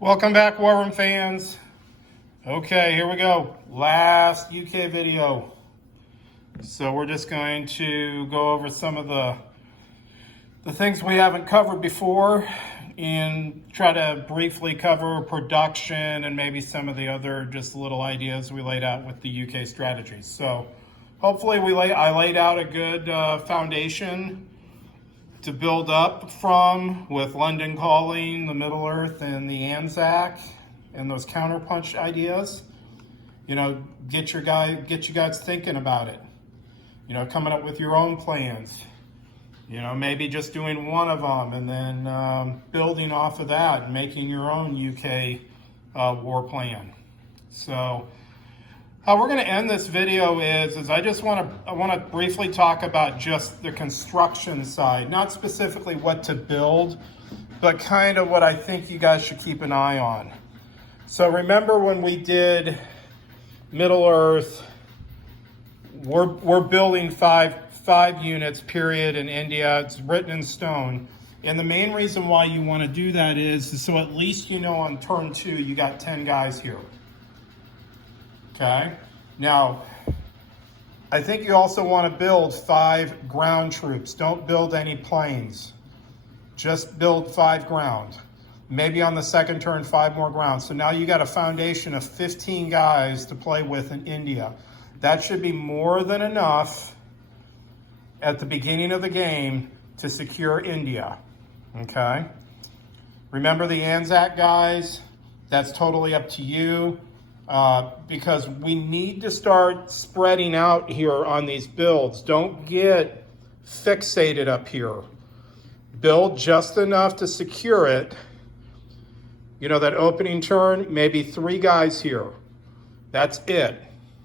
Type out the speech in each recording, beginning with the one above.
Welcome back, War Room fans. Okay, here we go. Last UK video. So we're just going to go over some of the things we haven't covered before and try to briefly cover production and maybe some of the other just little ideas we laid out with the UK strategies. So hopefully I laid out a good foundation to build up from with London Calling, the Middle Earth, and the Anzac, and those counterpunch ideas. You know, get you guys thinking about it. You know, coming up with your own plans. You know, maybe just doing one of them and then building off of that and making your own UK war plan. So how we're going to end this video is I want to briefly talk about just the construction side, not specifically what to build, but kind of what I think you guys should keep an eye on. So remember when we did Middle Earth, we're building five units, period, in India. It's written in stone. And the main reason why you want to do that is so at least you know on turn 2 you got 10 guys here. Okay, now I think you also want to build 5 ground troops. Don't build any planes. Just build 5 ground. Maybe on the second turn, 5 more ground. So now you got a foundation of 15 guys to play with in India. That should be more than enough at the beginning of the game to secure India. Okay? Remember the Anzac guys? That's totally up to you. Because we need to start spreading out here on these builds. Don't get fixated up here. Build just enough to secure it. You know, that opening turn, maybe 3 guys here. That's it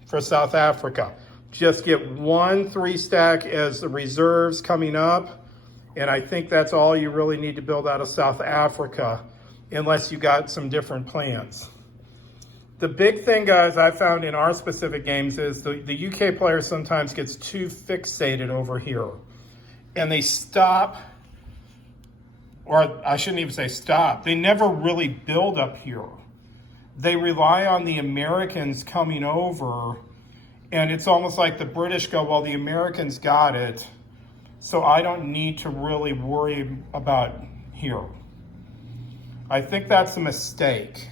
for South Africa. Just get 1 3-stack as the reserves coming up. And I think that's all you really need to build out of South Africa, unless you got some different plans. The big thing, guys, I found in our specific games is the UK player sometimes gets too fixated over here. And they stop, or I shouldn't even say stop, they never really build up here. They rely on the Americans coming over, and it's almost like the British go, well, the Americans got it, so I don't need to really worry about here. I think that's a mistake.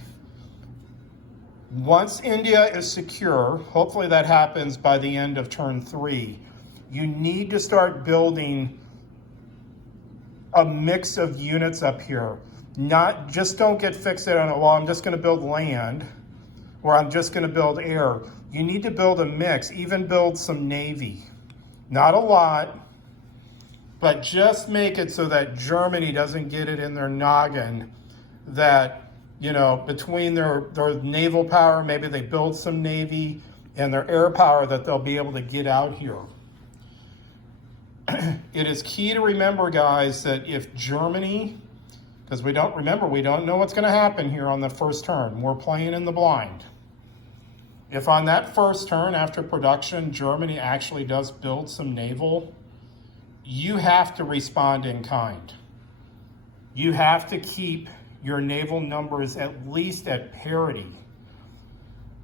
Once India is secure, hopefully that happens by the end of turn 3, you need to start building a mix of units up here. Just don't get fixated on it, well, I'm just going to build land, or I'm just going to build air. You need to build a mix, even build some Navy. Not a lot, but just make it so that Germany doesn't get it in their noggin that, you know, between their naval power, maybe they build some Navy, and their air power that they'll be able to get out here. It is key to remember, guys, that if Germany, because we don't know what's going to happen here on the first turn. We're playing in the blind. If on that first turn after production, Germany actually does build some naval, you have to respond in kind. You have to keep your naval numbers at least at parity.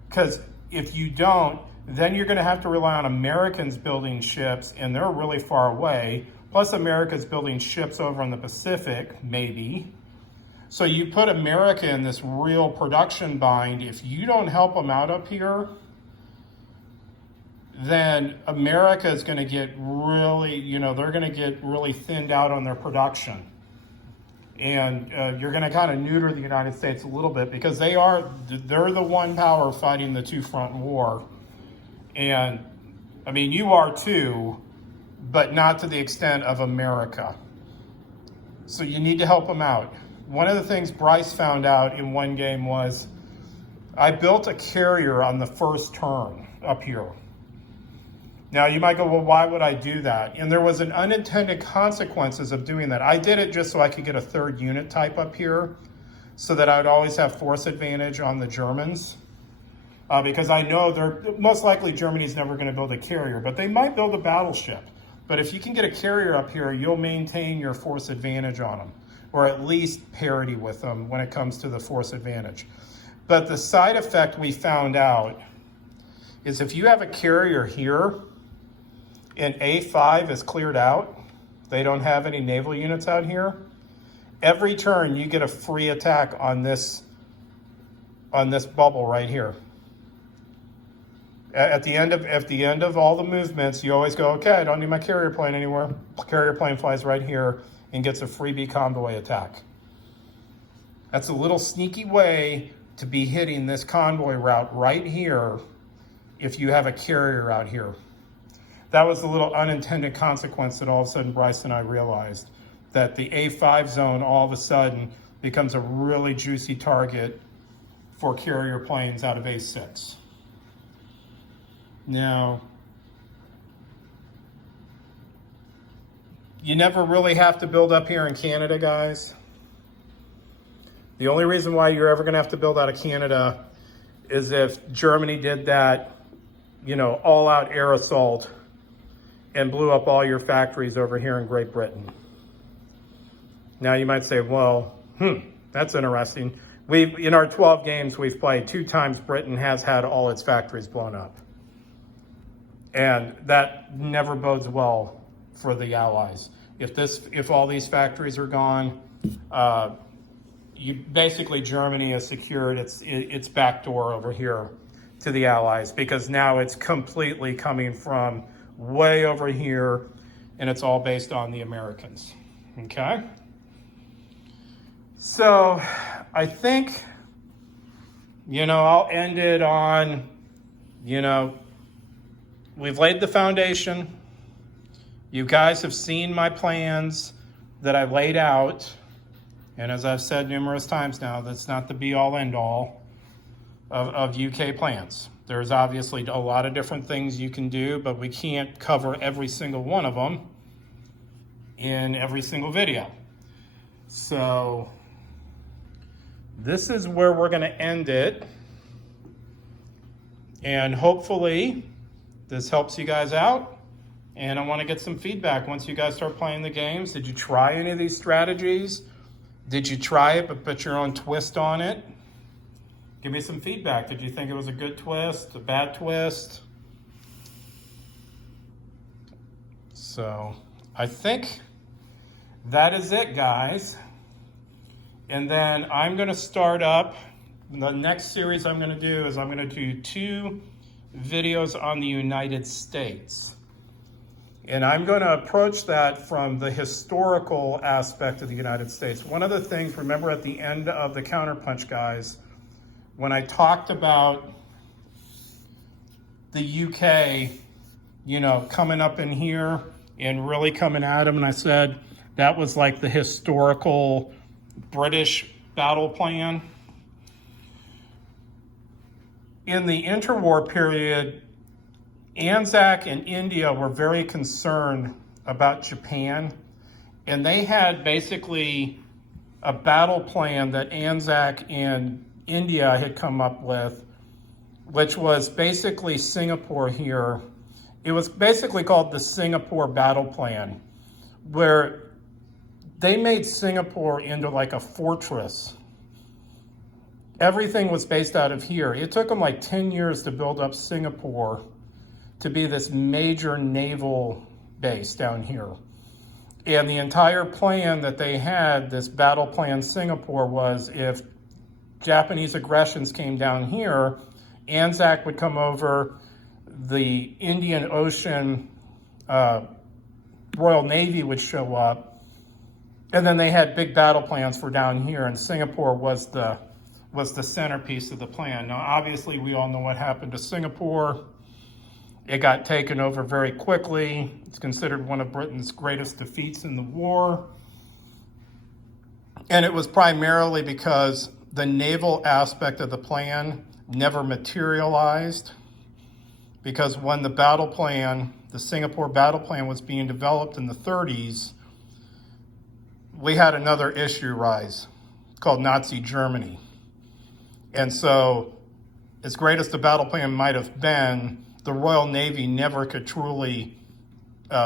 Because if you don't, then you're going to have to rely on Americans building ships, and they're really far away. Plus America's building ships over in the Pacific, maybe. So you put America in this real production bind. If you don't help them out up here, then America is going to get really, you know, they're going to get really thinned out on their production. And you're going to kind of neuter the United States a little bit because they're the one power fighting the 2-front war. And, I mean, you are too, but not to the extent of America. So you need to help them out. One of the things Bryce found out in one game was I built a carrier on the first turn up here. Now, you might go, well, why would I do that? And there was an unintended consequences of doing that. I did it just so I could get a 3rd unit type up here so that I would always have force advantage on the Germans. Because I know most likely Germany's never going to build a carrier, but they might build a battleship. But if you can get a carrier up here, you'll maintain your force advantage on them. or at least parity with them when it comes to the force advantage. But the side effect we found out is if you have a carrier here and A5 is cleared out, they don't have any naval units out here, every turn you get a free attack on this bubble right here. At the end of all the movements, you always go, okay, I don't need my carrier plane anywhere. Carrier plane flies right here and gets a freebie convoy attack. That's a little sneaky way to be hitting this convoy route right here if you have a carrier out here. That was a little unintended consequence that all of a sudden Bryce and I realized, that the A5 zone all of a sudden becomes a really juicy target for carrier planes out of A6. Now, you never really have to build up here in Canada, guys. The only reason why you're ever going to have to build out of Canada is if Germany did that, all-out air assault and blew up all your factories over here in Great Britain. Now you might say, well, that's interesting. In our 12 games we've played, 2 times Britain has had all its factories blown up. And that never bodes well for the Allies. If all these factories are gone, basically Germany has secured its back door over here to the Allies, because now it's completely coming from way over here, and it's all based on the Americans. Okay? So I think, I'll end it on, we've laid the foundation. You guys have seen my plans that I laid out. And as I've said numerous times now, that's not the be-all, end-all of UK plans. There's obviously a lot of different things you can do, but we can't cover every single one of them in every single video. So this is where we're going to end it. And hopefully this helps you guys out. And I want to get some feedback once you guys start playing the games. Did you try any of these strategies? Did you try it but put your own twist on it? Give me some feedback. Did you think it was a good twist, a bad twist? So I think that is it, guys. And then I'm going to start up. The next series I'm going to do is I'm going to do 2 videos on the United States. And I'm going to approach that from the historical aspect of the United States. One of the things, remember at the end of the Counterpunch, guys, when I talked about the UK, coming up in here and really coming at them, and I said that was like the historical British battle plan. In the interwar period, Anzac and India were very concerned about Japan, and they had basically a battle plan that Anzac and India had come up with, which was basically Singapore here. It was basically called the Singapore Battle Plan, where they made Singapore into like a fortress. Everything was based out of here. It took them like 10 years to build up Singapore to be this major naval base down here. And the entire plan that they had, this battle plan Singapore, was if Japanese aggressions came down here, Anzac would come over, the Indian Ocean Royal Navy would show up, and then they had big battle plans for down here, and Singapore was the centerpiece of the plan. Now, obviously, we all know what happened to Singapore. It got taken over very quickly. It's considered one of Britain's greatest defeats in the war. And it was primarily because the naval aspect of the plan never materialized. Because when the battle plan, the Singapore battle plan, was being developed in the 30s, we had another issue rise called Nazi Germany. And so, as great as the battle plan might have been, the Royal Navy never could truly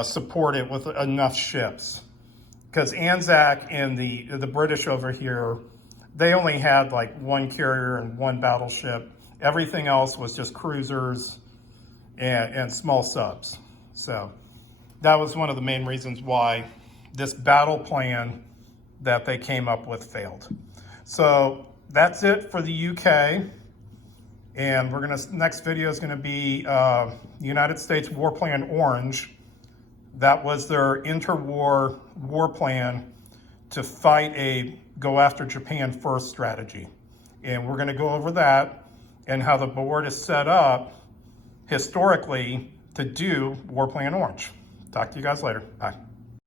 support it with enough ships. because Anzac and the British over here, they only had like one carrier and one battleship. Everything else was just cruisers and small subs. So that was one of the main reasons why this battle plan that they came up with failed. So that's it for the UK. And next video is gonna be United States War Plan Orange. That was their interwar war plan to go after Japan first strategy. And we're gonna go over that and how the board is set up historically to do War Plan Orange. Talk to you guys later. Bye.